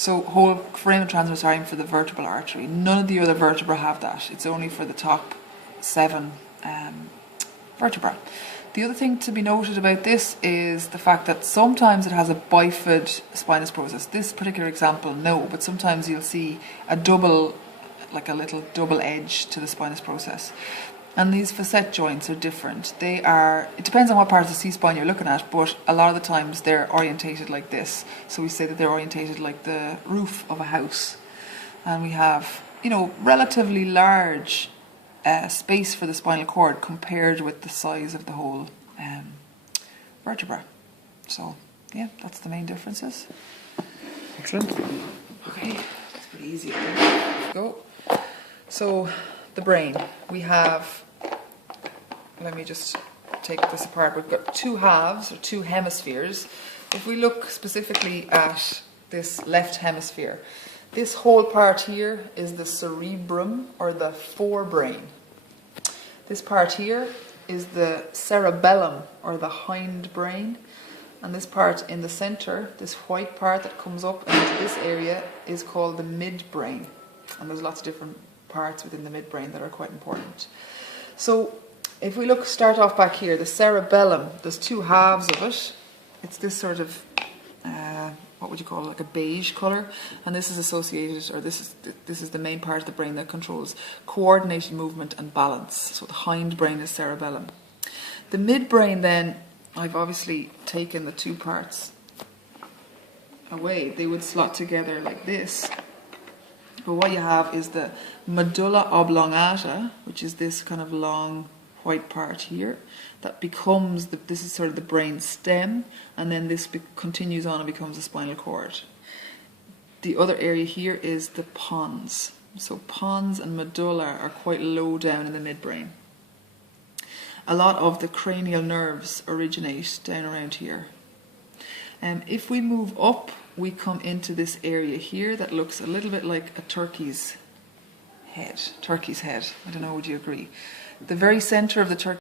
So whole foramen transversarium for the vertebral artery. None of the other vertebrae have that. It's only for the top 7 vertebrae. The other thing to be noted about this is the fact that sometimes it has a bifid spinous process. This particular example, no, but sometimes you'll see a double, like a little double edge to the spinous process. And these facet joints are different. They are, it depends on what part of the C-spine you're looking at, but a lot of the times they're orientated like this. So we say that they're orientated like the roof of a house. And we have, you know, relatively large space for the spinal cord compared with the size of the whole vertebra. So, yeah, that's the main differences. Excellent. Okay, that's pretty easy. Let's go. So, the brain. We have, let me just take this apart. We've got 2 halves, or 2 hemispheres. If we look specifically at this left hemisphere, this whole part here is the cerebrum, or the forebrain. This part here is the cerebellum, or the hindbrain. And this part in the center, this white part that comes up into this area, is called the midbrain. And there's lots of different parts within the midbrain that are quite important. So if we start off back here, the cerebellum, there's 2 halves of it. It's this sort of, what would you call it, like a beige colour, and this is associated, or this is the main part of the brain that controls coordinated movement and balance. So the hindbrain is cerebellum. The midbrain then, I've obviously taken the 2 parts away. They would slot together like this. But what you have is the medulla oblongata, which is this kind of long white part here, that becomes, this is sort of the brain stem, and then this continues on and becomes the spinal cord. The other area here is the pons. So pons and medulla are quite low down in the midbrain. A lot of the cranial nerves originate down around here. If we move up, we come into this area here that looks a little bit like a turkey's head. I don't know, would you agree? The very center of the turkey